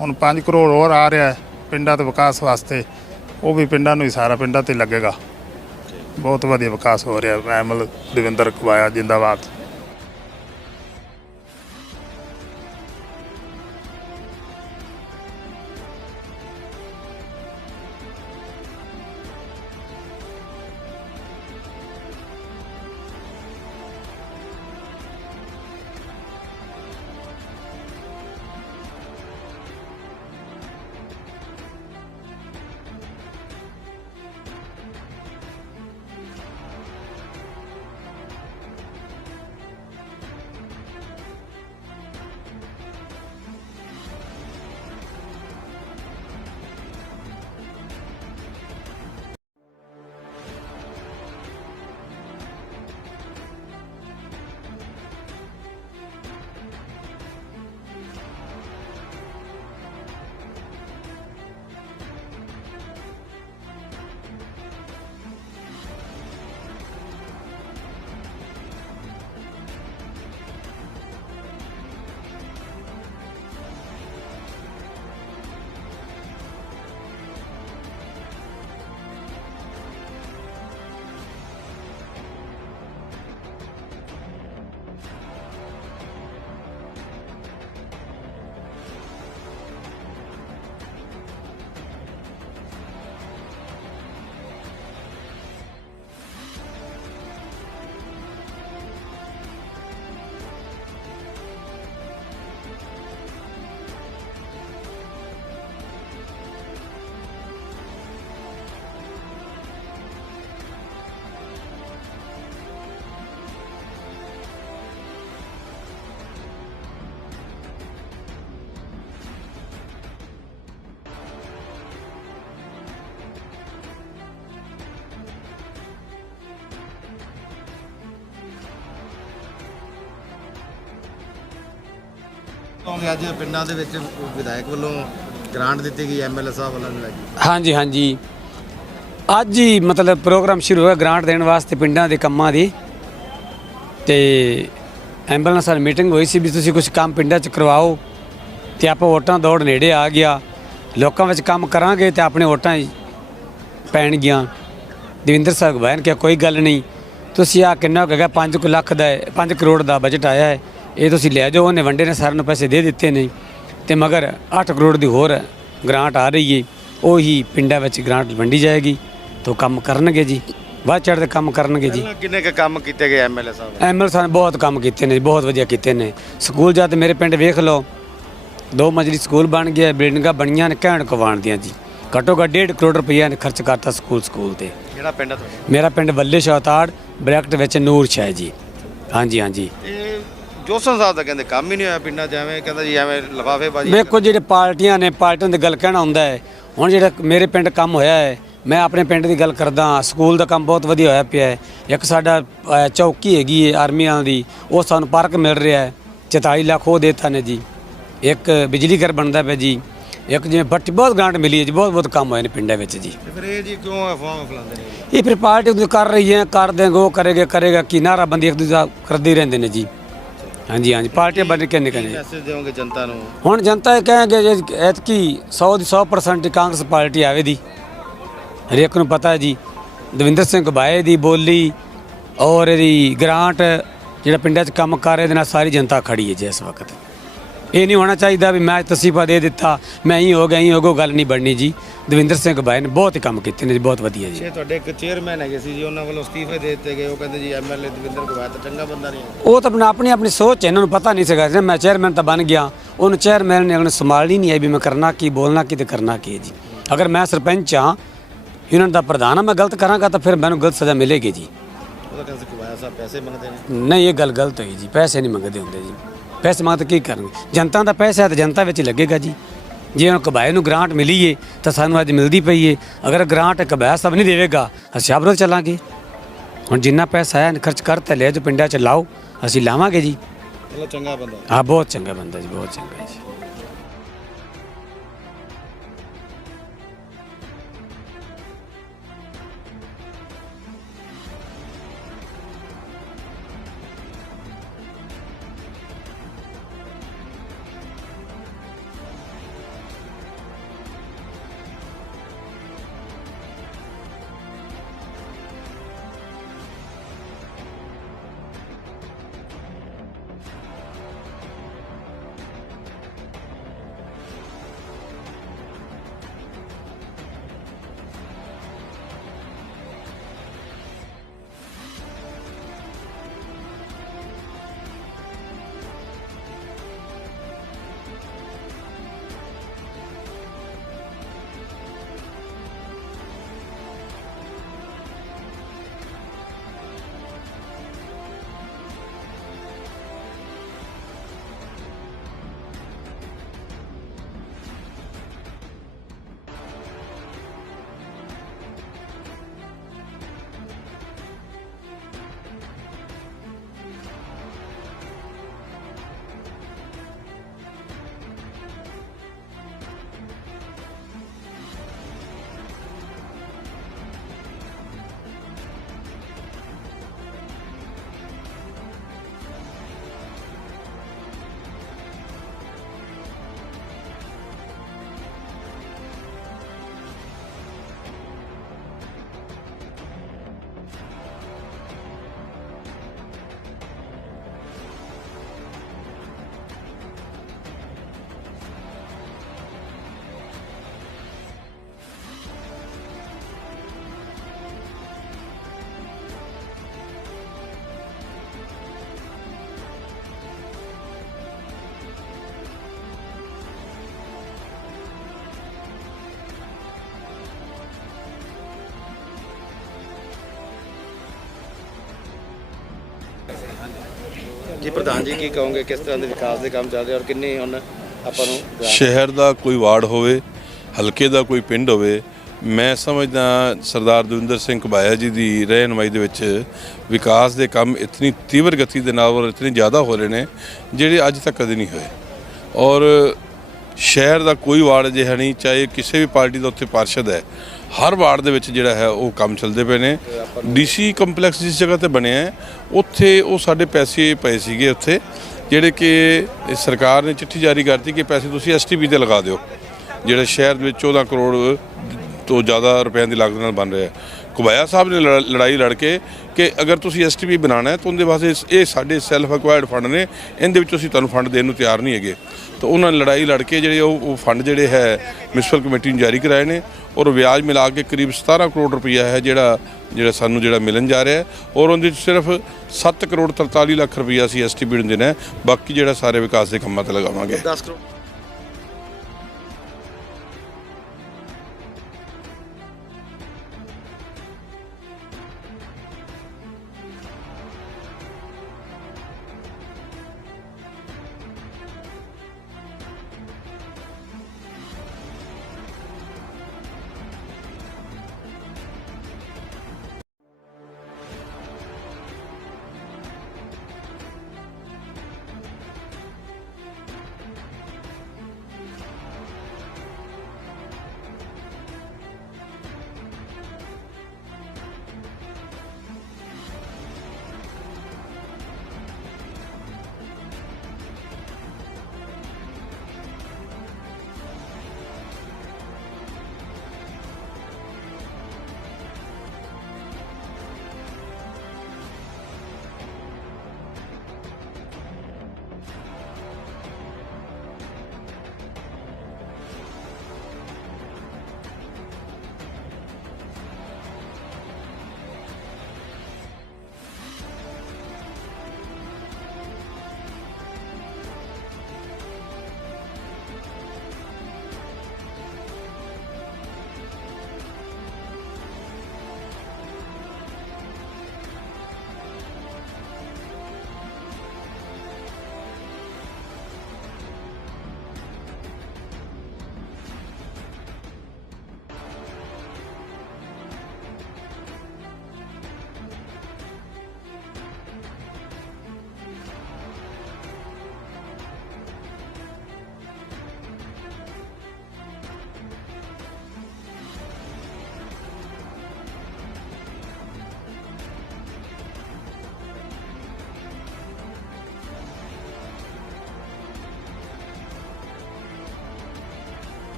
ਹੁਣ 5 ਕਰੋੜ ਹੋਰ ਆ ਰਿਹਾ ਪਿੰਡਾਂ ਦੇ ਵਿਕਾਸ ਵਾਸਤੇ, ਉਹ ਵੀ ਪਿੰਡਾਂ ਨੂੰ ਹੀ, ਸਾਰਾ ਪਿੰਡਾਂ ਤੇ ਲੱਗੇਗਾ। ਬਹੁਤ ਵਧੀਆ ਵਿਕਾਸ ਹੋ ਰਿਹਾ। ਐਮਐਲ ਦਵਿੰਦਰ ਘੁਬਾਇਆ ਜਿੰਦਾਬਾਦ। ਅੱਜ ਪਿੰਡਾਂ ਦੇ ਵਿੱਚ ਵਿਧਾਇਕ ਵੱਲੋਂ ਗ੍ਰਾਂਟ ਦਿੱਤੀ ਗਈ, ਐਮਐਲਏ ਸਾਹਿਬ ਵੱਲੋਂ ਮਿਲੀ। ਹਾਂਜੀ ਹਾਂਜੀ, ਅੱਜ ਹੀ ਮਤਲਬ ਪ੍ਰੋਗਰਾਮ ਸ਼ੁਰੂ ਹੋਇਆ ਗ੍ਰਾਂਟ ਦੇਣ ਵਾਸਤੇ ਪਿੰਡਾਂ ਦੇ ਕੰਮਾਂ ਦੀ। ਤੇ ਐਂਬੂਲੈਂਸ ਨਾਲ ਮੀਟਿੰਗ ਹੋਈ ਸੀ ਵੀ ਤੁਸੀਂ ਕੁਝ ਕੰਮ ਪਿੰਡਾਂ 'ਚ ਕਰਵਾਓ, ਤੇ ਆਪਾਂ ਵੋਟਾਂ ਦੌੜ ਨੇੜੇ ਆ ਗਿਆ, ਲੋਕਾਂ ਵਿੱਚ ਕੰਮ ਕਰਾਂਗੇ ਤੇ ਆਪਣੇ ਵੋਟਾਂ ਪੈਣਗੀਆਂ। ਦਵਿੰਦਰ ਸਾਹਿਬ ਬਹਿਣ ਕਿ ਕੋਈ ਗੱਲ ਨਹੀਂ, ਤੁਸੀਂ ਆ ਕਿੰਨਾ ਹੈਗਾ 5 ਲੱਖ ਦਾ 5 ਕਰੋੜ ਦਾ ਬਜਟ ਆਇਆ ਹੈ, ਇਹ ਤੁਸੀਂ ਲੈ ਜਾਓ। ਉਹਨੇ ਵੰਡੇ ਨੇ ਸਾਰਿਆਂ ਨੂੰ ਪੈਸੇ ਦੇ ਦਿੱਤੇ ਨੇ, ਤੇ ਮਗਰ 8 ਕਰੋੜ ਦੀ ਹੋਰ ਗ੍ਰਾਂਟ ਆ ਰਹੀ ਹੈ, ਉਹੀ ਪਿੰਡਾਂ ਵਿੱਚ ਗ੍ਰਾਂਟ ਵੰਡੀ ਜਾਏਗੀ। ਤਾਂ ਕੰਮ ਕਰਨਗੇ ਜੀ, ਵੱਧ ਚੜ੍ਹ ਕੇ ਕੰਮ ਕਰਨਗੇ ਜੀ। ਕਿੰਨੇ ਕੁ ਕੰਮ ਕੀਤੇ ਗਏ ਐਮਐਲਏ ਸਾਹਿਬ? ਐਮਐਲਏ ਸਾਹਿਬ ਨੇ ਬਹੁਤ ਕੰਮ ਕੀਤੇ ਨੇ, ਬਹੁਤ ਵਧੀਆ ਕੀਤੇ ਨੇ। ਸਕੂਲ ਜਾ ਤੇ ਮੇਰੇ ਪਿੰਡ ਵੇਖ ਲਓ, 2 ਮੰਜ਼ਲੀ ਸਕੂਲ ਬਣ ਗਿਆ, ਬਿਲਡਿੰਗਾਂ ਬਣੀਆਂ ਨੇ ਕਹਿਣ ਕਵਾਣ ਦੀਆਂ ਜੀ। ਘੱਟੋ ਘੱਟ 1.5 ਕਰੋੜ ਰੁਪਈਆ ਨੇ ਖਰਚ ਕਰਤਾ ਸਕੂਲ ਤੇ। ਕਿਹੜਾ ਪਿੰਡ ਹੈ ਤੁਹਾਡਾ? ਮੇਰਾ ਪਿੰਡ ਬੱਲੇ ਸ਼ਾਹਤਾੜ ਬ੍ਰੈਕਟ ਵਿੱਚ ਨੂਰ ਸ਼ਾਹ ਜੀ। ਹਾਂਜੀ ਹਾਂਜੀ। ਇਹ ਜੋਸਨ ਸਾਹਿਬ ਦਾ ਕਹਿੰਦੇ ਕੰਮ ਹੀ ਨਹੀਂ ਹੋਇਆ ਪਿੰਡਾਂ 'ਚ, ਐਵੇਂ ਕਹਿੰਦਾ ਜੀ ਐਵੇਂ ਲਿਫਾਫੇਬਾਜ਼ੀ। ਵੇਖੋ ਜਿਹੜੇ ਪਾਰਟੀਆਂ ਨੇ, ਪਾਰਟੀਆਂ ਦੀ ਗੱਲ ਕਹਿਣਾ ਹੁੰਦਾ ਹੈ। ਹੁਣ ਜਿਹੜਾ ਮੇਰੇ ਪਿੰਡ ਕੰਮ ਹੋਇਆ ਹੈ, ਮੈਂ ਆਪਣੇ ਪਿੰਡ ਦੀ ਗੱਲ ਕਰਦਾ। ਸਕੂਲ ਦਾ ਕੰਮ ਬਹੁਤ ਵਧੀਆ ਹੋਇਆ ਪਿਆ ਹੈ। ਇੱਕ ਸਾਡਾ ਚੌਕੀ ਹੈਗੀ ਹੈ ਆਰਮੀ ਵਾਲਿਆਂ ਦੀ, ਉਹ ਸਾਨੂੰ ਪਾਰਕ ਮਿਲ ਰਿਹਾ ਹੈ, 44 ਲੱਖ ਉਹ ਦੇਤਾ ਨੇ ਜੀ। ਇੱਕ ਬਿਜਲੀ ਘਰ ਬਣਦਾ ਪਿਆ ਜੀ, ਇੱਕ ਜਿਵੇਂ ਬੱਟ ਬਹੁਤ ਗ੍ਰਾਂਟ ਮਿਲੀ ਹੈ ਜੀ। ਬਹੁਤ ਕੰਮ ਹੋਏ ਨੇ ਪਿੰਡਾਂ ਵਿੱਚ ਜੀ। ਫਿਰ ਇਹ ਜੀ ਕਿਉਂ ਅਫਵਾਹ ਫੈਲਾਉਂਦੇ ਨੇ? ਇਹ ਫਿਰ ਪਾਰਟੀ ਕਰ ਰਹੀ ਹੈ, ਕਰ ਦੇਂਗੇ, ਉਹ ਕਰੇਗਾ ਕੀ ਨਾਰਾ ਬੰਦੀ ਇੱਕ ਦੂਜਾ ਕਰਦੇ ਰਹਿੰਦੇ ਨੇ ਜੀ। ਹਾਂਜੀ ਹਾਂਜੀ, ਪਾਰਟੀਆਂ ਬਣ ਕੇ ਨਿਕਲਣੇ। ਮੈਸੇਜ ਦਿਓਗੇ ਜਨਤਾ ਨੂੰ? ਹੁਣ ਜਨਤਾ ਇਹ ਕਹੇਗੇ ਐਤਕੀ 100% ਕਾਂਗਰਸ ਪਾਰਟੀ ਆਵੇਗੀ। ਹਰੇਕ ਨੂੰ ਪਤਾ ਹੈ ਜੀ, ਦਵਿੰਦਰ ਸਿੰਘ ਘੁਬਾਇਆ ਦੀ ਬੋਲੀ ਔਰ ਇਹਦੀ ਗ੍ਰਾਂਟ ਜਿਹੜਾ ਪਿੰਡਾਂ 'ਚ ਕੰਮ ਕਰ ਰਹੇ ਦੇ ਨਾਲ ਸਾਰੀ ਜਨਤਾ ਖੜੀ ਹੈ ਜੀ ਇਸ ਵਕਤ। ਇਹ ਨਹੀਂ ਹੋਣਾ ਚਾਹੀਦਾ ਵੀ ਮੈਂ ਤਸੀਫਾ ਦੇ ਦਿੱਤਾ, ਮੈਂ ਹੀ ਹੋ ਗਿਆ ਗੱਲ ਨਹੀਂ ਬਣਨੀ ਜੀ। ਦਵਿੰਦਰ ਸਿੰਘ ਘੁਬਾਇਆ ਨੇ ਬਹੁਤ ਹੀ ਕੰਮ ਕੀਤੇ ਨੇ ਜੀ, ਬਹੁਤ ਵਧੀਆ ਜੀ। ਇਹ ਤੁਹਾਡੇ ਇੱਕ ਚੇਅਰਮੈਨ ਹੈਗੇ ਸੀ ਜੀ, ਉਹਨਾਂ ਵੱਲੋਂ ਅਸਤੀਫੇ ਦੇ ਦਿੱਤੇ ਗਏ। ਉਹ ਕਹਿੰਦੇ ਜੀ ਐਮਐਲਏ ਦਵਿੰਦਰ ਘੁਬਾਇਆ ਤਾਂ ਚੰਗਾ ਬੰਦਾ ਨਹੀਂ ਹੈ। ਉਹ ਤਾਂ ਆਪਣੀ ਸੋਚ ਹੈ, ਇਹਨਾਂ ਨੂੰ ਪਤਾ ਨਹੀਂ ਸੀਗਾ। ਮੈਂ ਚੇਅਰਮੈਨ ਤਾਂ ਬਣ ਗਿਆ, ਉਹਨੂੰ ਚੇਅਰਮੈਨ ਨੇ ਉਹਨੇ ਸੰਭਾਲਣੀ ਨਹੀਂ ਆਈ ਵੀ ਮੈਂ ਕਰਨਾ ਕੀ, ਬੋਲਣਾ ਕੀ ਤੇ ਕਰਨਾ ਕੀ ਹੈ ਜੀ। ਅਗਰ ਮੈਂ ਸਰਪੰਚ ਹਾਂ, ਇਹਨਾਂ ਦਾ ਪ੍ਰਧਾਨ ਹਾਂ, ਮੈਂ ਗਲਤ ਕਰਾਂਗਾ ਤਾਂ ਫਿਰ ਮੈਨੂੰ ਗਲਤ ਸਜ਼ਾ ਮਿਲੇਗੀ ਜੀ। ਉਹਦਾ ਕਹਿੰਦੇ ਘੁਬਾਇਆ ਸਾਹਿਬ ਪੈਸੇ ਮੰਗਦੇ ਨੇ। ਨਹੀਂ, ਇਹ ਗੱਲ ਗਲਤ ਹੋਈ ਜੀ, ਪੈਸੇ ਨਹੀਂ ਮੰਗਦੇ ਹੁੰਦੇ ਜੀ। ਪੈਸੇ ਮੰਗ ਤਾਂ ਕੀ ਕਰਨਗੇ? ਜਨਤਾ ਦਾ ਪੈਸਾ ਹੈ ਤਾਂ ਜਨਤਾ ਵਿੱਚ ਲੱਗੇਗਾ ਜੀ। ਜੇ ਹੁਣ ਘੁਬਾਇਆ ਨੂੰ ਗ੍ਰਾਂਟ ਮਿਲੀ ਏ ਤਾਂ ਸਾਨੂੰ ਅੱਜ ਮਿਲਦੀ ਪਈ ਏ। ਅਗਰ ਗ੍ਰਾਂਟ ਘੁਬਾਇਆ ਸਾਹਿਬ ਨਹੀਂ ਦੇਵੇਗਾ, ਅਸੀਂ ਆਪ ਵਿਰੋਧ ਚੱਲਾਂਗੇ। ਹੁਣ ਜਿੰਨਾ ਪੈਸਾ ਹੈ ਖਰਚ ਕਰ ਤੇ ਲੈ ਜੋ ਪਿੰਡਾਂ 'ਚ ਲਾਓ, ਅਸੀਂ ਲਾਵਾਂਗੇ ਜੀ। ਚਲੋ ਚੰਗਾ ਬੰਦਾ। ਹਾਂ, ਬਹੁਤ ਚੰਗਾ ਬੰਦਾ ਜੀ, ਬਹੁਤ ਚੰਗਾ ਜੀ। ਜੀ ਪ੍ਰਧਾਨ ਜੀ ਕੀ ਕਹੋਗੇ, ਕਿਸ ਤਰ੍ਹਾਂ ਦੇ ਵਿਕਾਸ ਦੇ ਕੰਮ ਚੱਲ ਰਹੇ ਔਰ ਕਿੰਨੇ ਹੁਣ ਆਪਾਂ ਨੂੰ ਸ਼ਹਿਰ ਦਾ ਕੋਈ ਵਾਰਡ ਹੋਵੇ, ਹਲਕੇ ਦਾ ਕੋਈ ਪਿੰਡ ਹੋਵੇ, ਮੈਂ ਸਮਝਦਾ ਸਰਦਾਰ ਦਵਿੰਦਰ ਸਿੰਘ ਘੁਬਾਇਆ ਜੀ ਦੀ ਰਹਿਨੁਮਾਈ ਦੇ ਵਿੱਚ ਵਿਕਾਸ ਦੇ ਕੰਮ ਇਤਨੀ ਤੀਵਰ ਗਤੀ ਦੇ ਨਾਲ ਔਰ ਇਤਨੇ ਜ਼ਿਆਦਾ ਹੋ ਰਹੇ ਨੇ ਜਿਹੜੇ ਅੱਜ ਤੱਕ ਕਦੇ ਨਹੀਂ ਹੋਏ। ਔਰ ਸ਼ਹਿਰ ਦਾ ਕੋਈ ਵਾਰਡ ਅਜਿਹਾ ਨਹੀਂ, ਚਾਹੇ ਕਿਸੇ ਵੀ ਪਾਰਟੀ ਦਾ ਉੱਥੇ ਪਾਰਸ਼ਦ ਹੈ, ਹਰ ਵਾਰਡ ਦੇ ਵਿੱਚ ਜਿਹੜਾ ਹੈ ਉਹ ਕੰਮ ਚੱਲਦੇ ਪਏ ਨੇ। ਡੀਸੀ ਕੰਪਲੈਕਸ ਜਿਸ ਜਗ੍ਹਾ ਤੇ ਬਣਿਆ ਹੈ ਉੱਥੇ ਉਹ ਸਾਡੇ ਪੈਸੇ ਪਏ ਸੀਗੇ ਉੱਥੇ, ਜਿਹੜੇ ਕਿ ਸਰਕਾਰ ਨੇ ਚਿੱਠੀ ਜਾਰੀ ਕਰਤੀ ਕਿ ਪੈਸੇ ਤੁਸੀਂ ਐਸਟੀਪੀ ਤੇ ਲਗਾ ਦਿਓ, ਜਿਹੜਾ ਸ਼ਹਿਰ ਦੇ ਵਿੱਚ 14 ਕਰੋੜ ਤੋਂ ਜ਼ਿਆਦਾ ਰੁਪਏ ਦੀ ਲਾਗਤ ਨਾਲ ਬਣ ਰਿਹਾ। ਘੁਬਾਇਆ ਸਾਹਿਬ ਨੇ ਲੜਾਈ ਲੜ ਕੇ ਕਿ ਅਗਰ ਤੁਸੀਂ ਐਸਟੀਪੀ ਬਣਾਉਣਾ ਹੈ ਤਾਂ ਉਹਦੇ ਵਾਸਤੇ ਇਹ ਸਾਡੇ ਸੈਲਫ ਐਕਵਾਇਰਡ ਫੰਡ ਨੇ, ਇਹਦੇ ਵਿੱਚ ਅਸੀਂ ਤੁਹਾਨੂੰ ਫੰਡ ਦੇਣ ਨੂੰ ਤਿਆਰ ਨਹੀਂ ਹੈਗੇ। ਤਾਂ ਉਹਨਾਂ ਨੇ ਲੜਾਈ ਲੜ ਕੇ ਜਿਹੜੇ ਉਹ ਫੰਡ ਜਿਹੜੇ ਹੈ ਮਿਊਨਿਸਪਲ ਕਮੇਟੀ ਨੂੰ ਜਾਰੀ ਕਰਾਏ ਨੇ ਔਰ ਵਿਆਜ ਮਿਲਾ ਕੇ ਕਰੀਬ 17 ਕਰੋੜ ਰੁਪਈਆ ਹੈ ਜਿਹੜਾ ਸਾਨੂੰ ਮਿਲਣ ਜਾ ਰਿਹਾ ਹੈ। ਔਰ ਉਹਦੇ ਵਿੱਚ ਸਿਰਫ 7 ਕਰੋੜ 43 ਲੱਖ ਰੁਪਈਆ ਅਸੀਂ ਐਸਟੀਪੀ ਨੂੰ ਦੇਣਾ ਹੈ, ਬਾਕੀ ਜਿਹੜਾ ਸਾਰੇ ਵਿਕਾਸ ਦੇ ਕੰਮਾਂ ਤੇ ਲਗਾਵਾਂਗੇ। 10 ਕਰੋੜ